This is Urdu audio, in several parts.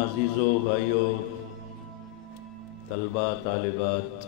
عزیزو بھائیو، طلبہ طالبات،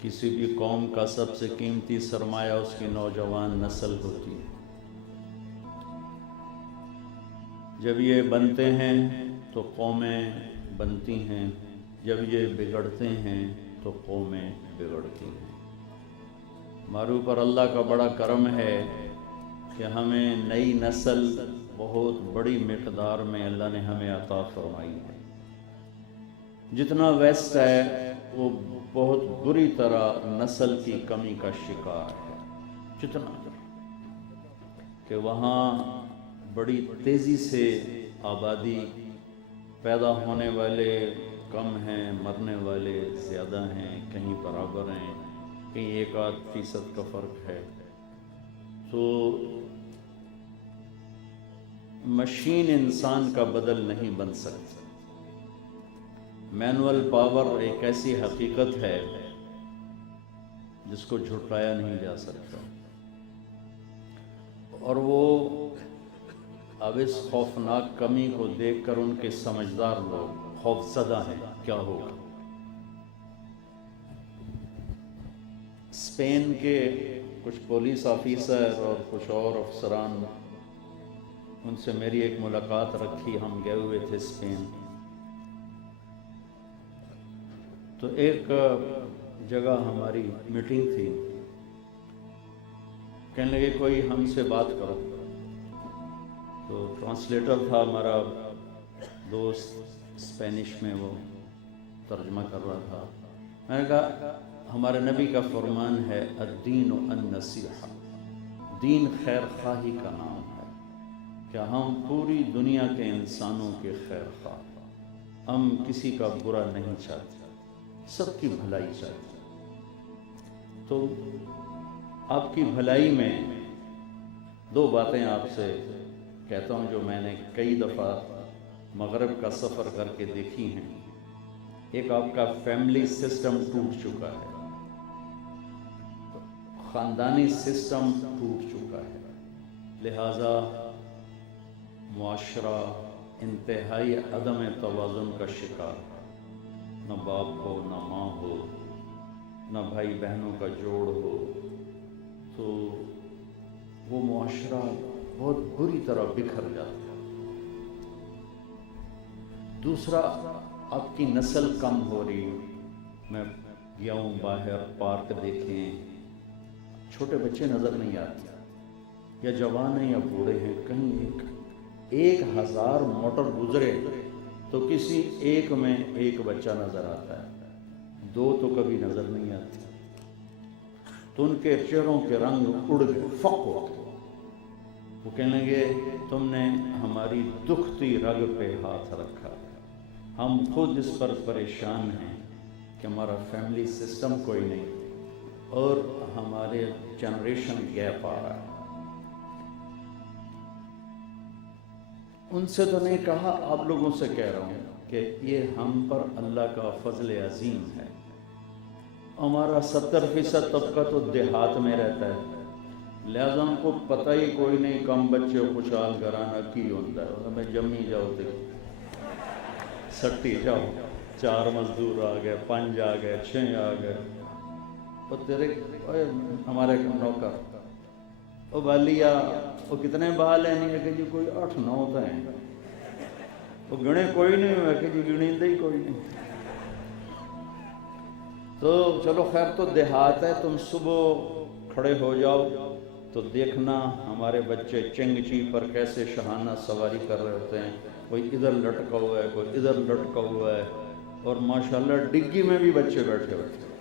کسی بھی قوم کا سب سے قیمتی سرمایہ اس کی نوجوان نسل ہوتی ہے۔ جب یہ بنتے ہیں تو قومیں بنتی ہیں، جب یہ بگڑتے ہیں تو قومیں بگڑتی ہیں۔ ہمارے اوپر اللہ کا بڑا کرم ہے کہ ہمیں نئی نسل بہت بڑی مقدار میں اللہ نے ہمیں عطا فرمائی ہے۔ جتنا ویسٹ ہے وہ بہت بری طرح نسل کی کمی کا شکار ہے، جتنا کہ وہاں بڑی تیزی سے آبادی، پیدا ہونے والے کم ہیں، مرنے والے زیادہ ہیں، کہیں برابر ہیں، کہیں 1-8% کا فرق ہے۔ تو مشین انسان کا بدل نہیں بن سکتی۔ مینول پاور ایک ایسی حقیقت ہے جس کو جھٹلایا نہیں جا سکتا، اور وہ اب اس خوفناک کمی کو دیکھ کر ان کے سمجھدار لوگ خوف زدہ ہیں، کیا ہوگا۔ اسپین کے کچھ پولیس آفیسر اور کچھ اور افسران، ان سے میری ایک ملاقات رکھی، ہم گئے ہوئے تھے اسپین۔ تو ایک جگہ ہماری میٹنگ تھی، کہنے لگے کوئی ہم سے بات کرو۔ تو ٹرانسلیٹر تھا ہمارا دوست، اسپینش میں وہ ترجمہ کر رہا تھا۔ میں نے کہا ہمارے نبی کا فرمان ہے الدین النصیحہ، دین خیر خواہی کا نام ہے، کہ ہم پوری دنیا کے انسانوں کے خیر خواہ، ہم کسی کا برا نہیں چاہتے، سب کی بھلائی چاہتے۔ تو آپ کی بھلائی میں دو باتیں آپ سے کہتا ہوں جو میں نے کئی دفعہ مغرب کا سفر کر کے دیکھی ہیں۔ ایک آپ کا فیملی سسٹم ٹوٹ چکا ہے، خاندانی سسٹم ٹوٹ چکا ہے، لہذا معاشرہ انتہائی عدم توازن کا شکار ہے۔ نہ باپ ہو، نہ ماں ہو، نہ بھائی بہنوں کا جوڑ ہو، تو وہ معاشرہ بہت بری طرح بکھر جاتا ہے۔ دوسرا، آپ کی نسل کم ہو رہی۔ میں گیا ہوں باہر، پارک دیکھیں، چھوٹے بچے نظر نہیں آتے، یا جوان ہیں یا بوڑھے ہیں، کہیں 1000 موٹر گزرے تو کسی ایک میں ایک بچہ نظر آتا ہے، 2 تو کبھی نظر نہیں آتے۔ تو ان کے چہروں کے رنگ اڑ گئے، فق ہو گئے۔ وہ کہنے لگے تم نے ہماری دکھتی رگ پہ ہاتھ رکھا، ہم خود اس پر پریشان ہیں کہ ہمارا فیملی سسٹم کوئی نہیں، اور ہمارے جنریشن گیپ آ رہا ہے۔ ان سے تو نہیں کہا، آپ لوگوں سے کہہ رہا ہوں کہ یہ ہم پر اللہ کا فضل عظیم ہے۔ ہمارا 70% طبقہ تو دیہات میں رہتا ہے، لہذا ہم کو پتہ ہی کوئی نہیں کم بچے خوشحال گھرانہ کی ہوتا ہے۔ ہمیں جمی جاؤ تے سٹی جاؤ، 4 مزدور آ گئے، 5 آ گئے، 6 آ گئے، اور تیرے ہمارے نوکر او بالیا وہ کتنے بال ہیں؟ نہیں ہے کہ جی کوئی 8-9 تو ہیں، وہ گنے کوئی نہیں ہوئے کہ جی گنیندے ہی کوئی نہیں۔ تو چلو خیر، تو دیہات ہے، تم صبح کھڑے ہو جاؤ تو دیکھنا ہمارے بچے چنگچی پر کیسے شہانہ سواری کر رہے ہوتے ہیں، کوئی ادھر لٹکا ہوا ہے، کوئی ادھر لٹکا ہوا ہے، اور ماشاءاللہ ڈگی میں بھی بچے بیٹھے ہوتے ہیں۔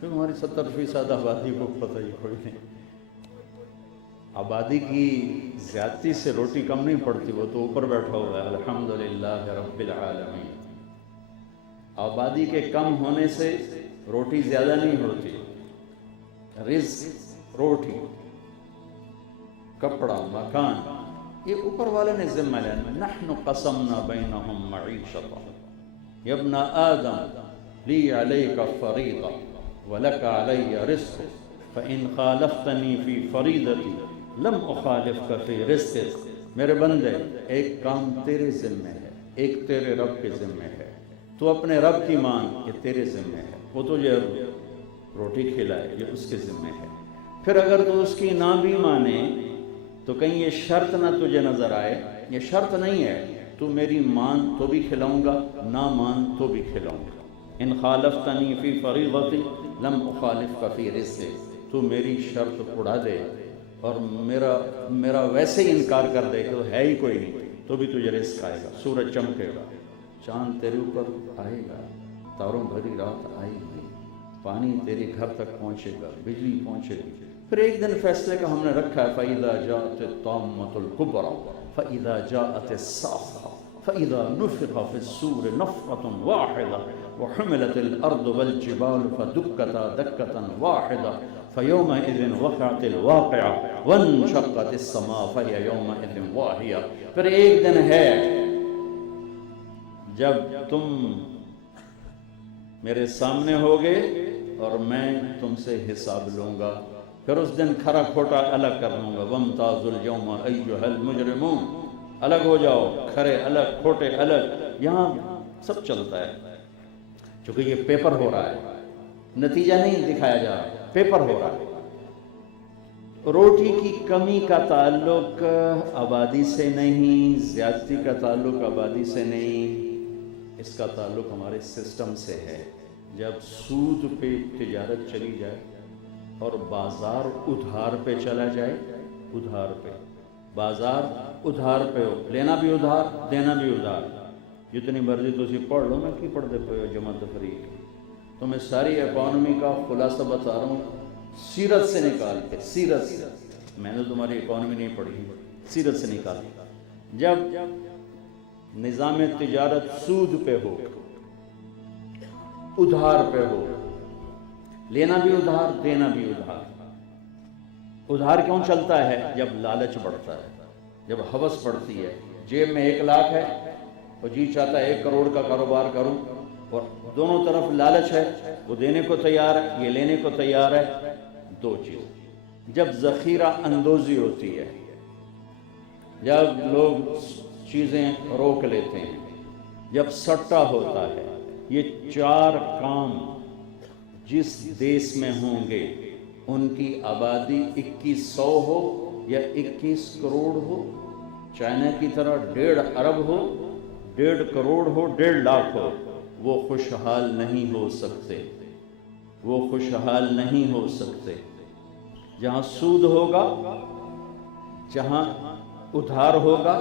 پھر ہماری 70% آبادی کو پتہ ہی کوئی نہیں۔ آبادی کی زیادتی سے روٹی کم نہیں پڑتی، وہ تو اوپر بیٹھا ہوا ہے، الحمدللہ رب العالمین۔ آبادی کے کم ہونے سے روٹی زیادہ نہیں ہوتی، رزق، روٹی، کپڑا، مکان، یہ اوپر والے نے ذمہ لینا۔ نحن قسمنا بینہم معیشتہم یا ابن آدم لی علیک فریضہ ولک علی رزق فإن خالفتنی فی فریضتی لم اخالفک فی رزقک میرے بندے ایک کام تیرے ذمہ ہے، ایک تیرے رب کے ذمہ ہے، تو اپنے رب کی مان، یہ تیرے ذمہ ہے، وہ تجھے روٹی کھلائے یہ اس کے ذمہ ہے۔ پھر اگر تو اس کی نہ بھی مانے تو کہیں یہ شرط نہ تجھے نظر آئے، یہ شرط نہیں ہے، تو میری مان تو بھی کھلاؤں گا، نہ مان تو بھی کھلاؤں گا۔ ان خالفتنی فی فریضتی لم اخالفک فی رزقی، تو میری شرط اڑا دے اور میرا ویسے ہی انکار کر دے کہ وہ ہے ہی کوئی نہیں، تو بھی تجھے رزق آئے گا، سورج چمکے گا، چاند تیرے اوپر آئے گا، تاروں بھری رات آئے گی، پانی تیرے گھر تک پہنچے گا، بجلی پہنچے گی۔ پھر ایک دن فیصلے کا ہم نے رکھا ہے، فَإِذَا جَاءَتِ الطَّامَّةُ الْكُبْرَىٰ فَإِذَا جَاءَتِ الصَّاخَّةُ فَإِذَا نُفِخَ فِي الصُّورِ نَفْخَةٌ وَاحِدَةٌ وَحُمِلَتِ الْأَرْضُ وَالْجِبَالُ فَدُكَّتَا دَكَّةً وَاحِدَةً فَيَوْمَئِذٍ وَقَعَتِ الْوَاقِعَةُ وَانشَقَّتِ السَّمَاءُ فَهِيَ يَوْمَئِذٍ وَاهِيَةٌ۔ پھر ایک دن ہے جب تم میرے سامنے ہوگے اور میں تم سے حساب لوں گا، پھر اس دن کھرا کھوٹا الگ کر دوں گا، وَامْتَازُوا الْيَوْمَ أَيُّهَا الْمُجْرِمُونَ، الگ ہو جاؤ، کھرے الگ کھوٹے الگ، یہاں سب چلتا ہے، چونکہ یہ پیپر ہو رہا ہے، نتیجہ نہیں دکھایا جا رہا، پیپر ہو رہا ہے۔ روٹی کی کمی کا تعلق آبادی سے نہیں، زیادتی کا تعلق آبادی سے نہیں، اس کا تعلق ہمارے سسٹم سے ہے۔ جب سود پہ تجارت چلی جائے اور بازار ادھار پہ چلا جائے، ادھار پہ بازار ادھار پہ ہو، لینا بھی ادھار دینا بھی ادھار، جتنی مرضی تسی پڑھ لو، میں کی پڑھ دے پہ جمع تفریق، تو میں ساری اکانومی کا خلاصہ بتا رہا ہوں سیرت سے نکال کے، سیرت سے، میں نے تمہاری اکانومی نہیں پڑھی، سیرت سے نکال۔ جب نظام تجارت سود پہ ہو، ادھار پہ ہو، لینا بھی ادھار دینا بھی ادھار، ادھار کیوں چلتا ہے؟ جب لالچ بڑھتا ہے، جب ہوس بڑھتی ہے، جیب میں 1 لاکھ ہے اور جی چاہتا ہے 1 کروڑ کا کاروبار کروں، اور دونوں طرف لالچ ہے، وہ دینے کو تیار ہے، یہ لینے کو تیار ہے، دو چیز۔ جب ذخیرہ اندوزی ہوتی ہے، جب لوگ چیزیں روک لیتے ہیں، جب سٹا ہوتا ہے، یہ 4 کام جس دیش میں ہوں گے ان کی آبادی 2100 ہو یا 21 کروڑ ہو، چائنا کی طرح 1.5 ارب ہو، 1.5 کروڑ ہو، 1.5 لاکھ ہو، وہ خوشحال نہیں ہو سکتے، وہ خوشحال نہیں ہو سکتے۔ جہاں سود ہوگا، جہاں ادھار ہوگا،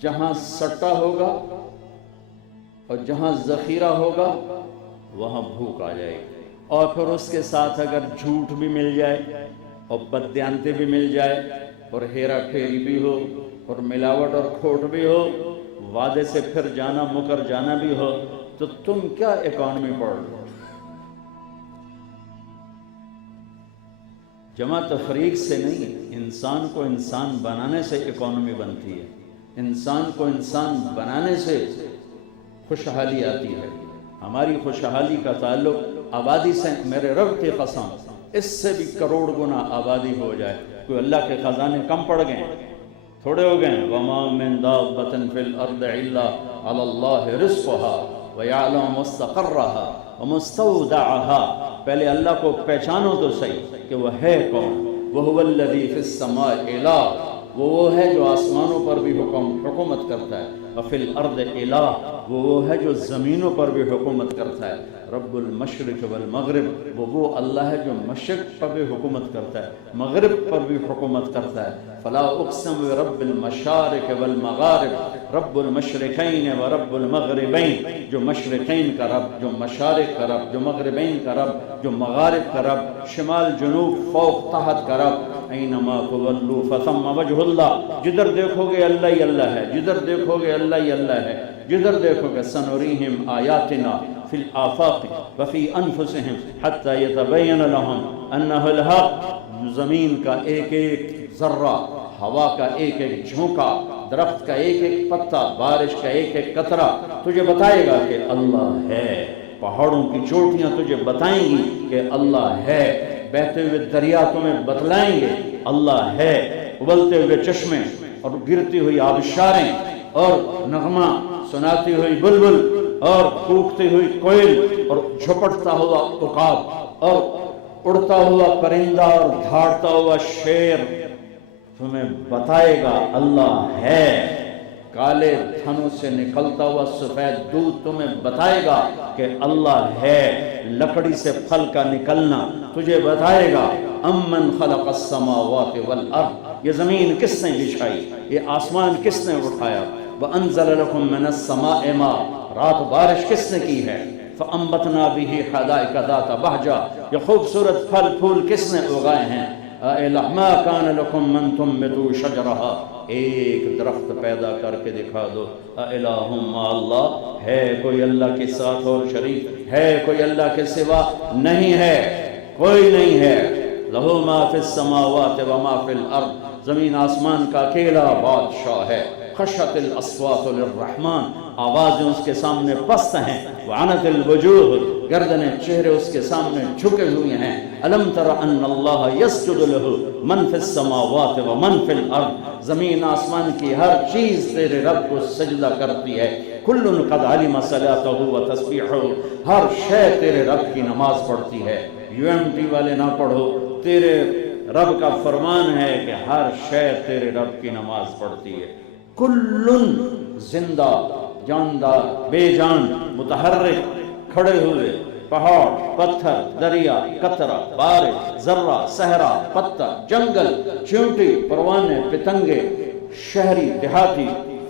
جہاں سٹا ہوگا اور جہاں ذخیرہ ہوگا، وہاں بھوک آ جائے گی، اور پھر اس کے ساتھ اگر جھوٹ بھی مل جائے اور بددیانتی بھی مل جائے اور ہیرا پھیری بھی ہو اور ملاوٹ اور کھوٹ بھی ہو، وعدے سے پھر جانا مکر جانا بھی ہو، تو تم کیا اکانومی پڑھ لو؟ جمع تفریق سے نہیں، انسان کو انسان بنانے سے اکانومی بنتی ہے، انسان کو انسان بنانے سے خوشحالی آتی ہے۔ ہماری خوشحالی کا تعلق آبادی سے، میرے رب کی قسم اس سے بھی کروڑ گنا آبادی ہو جائے، کوئی اللہ کے خزانے کم پڑ گئے، تھوڑے ہو گئے۔ وَمَا مِن دَابَّةٍ فِي الْأَرْضِ إِلَّا عَلَى اللَّهِ رِزْقُهَا وَيَعْلَمُ مُسْتَقَرَّهَا وَمُسْتَوْدَعَهَا۔ پہلے اللہ کو پہچانو تو صحیح کہ وہ ہے کون۔ وَهُوَ الَّذِي فِي السَّمَاءِ إِلَٰهٌ، وہ ہے جو آسمانوں پر بھی حکومت کرتا ہے، وفی الارض الہ، وہ ہے جو زمینوں پر بھی حکومت کرتا ہے، رب المشرق والمغرب، وہ اللہ ہے جو مشرق پر بھی حکومت کرتا ہے، مغرب پر بھی حکومت کرتا ہے۔ فلا اقسم برب المشارق والمغارب، رب المشرقین و رب المغربین، جو مشرقین کا رب، جو مشارق کا رب، جو مغربین کا رب، جو مغارب کا رب، شمال جنوب فوق تحت کا رب۔ اینما تولوا فثم وجہ اللہ، جدھر دیکھو گے اللہ ہی اللہ ہے، جدھر دیکھو گے اللہ ہی اللہ ہے، جدھر دیکھو گے سنریہم آیاتنا فی الآفاق وفی انفسہم حتی یتبین لہم انہ الحق۔ زمین کا ایک ایک ذرہ، ہوا کا ایک ایک جھونکا، درخت کا ایک ایک پتا، بارش کا ایک ایک قطرہ تجھے بتائے گا کہ اللہ ہے، پہاڑوں کی چوٹیاں تجھے بتائیں گی کہ اللہ ہے، بہتے ہوئے دریا تمہیں بتلائیں گے اللہ ہے، ابلتے ہوئے چشمے اور گرتی ہوئی آبشاریں اور نغمہ سناتی ہوئی بلبل اور کوکتی ہوئی کوئل اور جھپٹتا ہوا عقاب اور اڑتا ہوا پرندہ اور دھاڑتا ہوا شیر تمہیں بتائے گا اللہ ہے۔ کالے تھنوں سے نکلتا ہوا سفید دودھ تمہیں بتائے گا کہ اللہ ہے۔ لکڑی سے پھل کا نکلنا تجھے بتائے گا امن خلق السماوات والارض، یہ زمین کس نے بچھائی، یہ آسمان کس نے اٹھایا، وانزل لکم من السماء ماء، رات بارش کس نے کی ہے، فانبتنا به حدائق ذات بہجہ، یہ خوبصورت پھل پھول کس نے اگائے ہیں، ما کان لکم من تنبتوا شجرہا، ایک درخت پیدا کر کے دکھا دو۔ الہ مع اللہ، ہے کوئی اللہ کے ساتھ اور شریک، ہے کوئی اللہ کے سوا نہیں ہے، کوئی نہیں ہے۔ لہو ما فی السماوات وما فی الارض، زمین آسمان کا اکیلا بادشاہ ہے۔ خشعت الاصوات للرحمن، آوازیں اس کے سامنے پست ہیں۔ وعنت الوجوہ، گردنیں چہرے اس کے سامنے جھکے ہوئے ہیں۔ الم تر ان اللہ یسجد لہ من فی السماوات ومن فی الارض، زمین آسمان کی ہر چیز تیرے رب کو سجدہ کرتی ہے۔ کل قد علم صلاتہ و تسبیحہ، ہر شے تیرے رب کی نماز پڑھتی ہے۔ UMT والے نہ پڑھو، تیرے رب کا فرمان ہے کہ ہر شے تیرے رب کی نماز پڑھتی ہے۔ کلن، زندہ، جاندار، بے جان، متحرک، کھڑے ہوئے، پہاڑ، پتھر، دریا، قطرہ، بارش، ذرہ، صحرا، پتھر، جنگل، چیونٹی، پروانے، پتنگے، شہری، دیہاتی،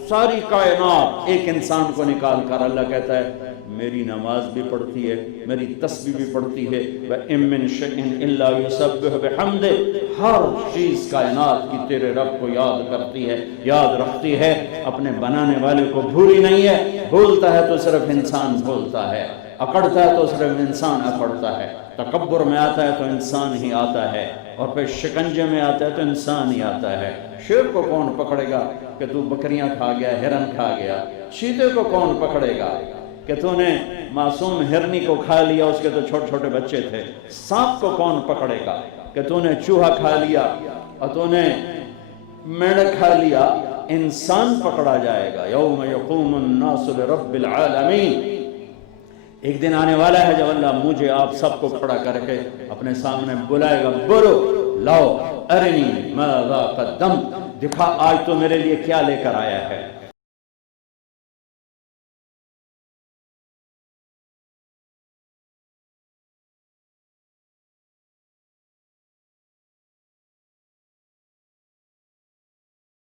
ساری کائنات ایک انسان کو نکال کر اللہ کہتا ہے میری نماز بھی پڑھتی ہے، میری تسبیح بھی پڑھتی ہے۔ وَإِن مِّن شَيْءٍ إِلَّا يُسَبِّحُ بِحَمْدِهِ، ہر چیز کائنات کی تیرے رب کو یاد کرتی ہے، یاد رکھتی ہے، اپنے بنانے والے کو بھولی نہیں ہے۔ بھولتا ہے تو صرف انسان بھولتا ہے، اکڑتا ہے تو صرف انسان اکڑتا ہے، تکبر میں آتا ہے تو انسان ہی آتا ہے، اور پھر شکنجے میں آتا ہے تو انسان ہی آتا ہے۔ شیر کو کون پکڑے گا کہ تو بکریاں کھا گیا، ہرن کھا گیا؟ چیتے کو کون پکڑے گا کہ تو نے معصوم ہرنی کو کھا لیا، اس کے تو چھوٹے چھوٹے بچے تھے؟ سانپ کو کون پکڑے گا کہ تو نے چوہا کھا لیا اور تو نے میڑک کھا لیا؟ انسان پکڑا جائے گا۔ یوم یقوم الناس لرب العالمین، ایک دن آنے والا ہے جب اللہ مجھے آپ سب کو کھڑا کر کے اپنے سامنے بلائے گا، بولو لاؤ ارنی ماذا قدمت، دکھا آج تو میرے لیے کیا لے کر آیا ہے۔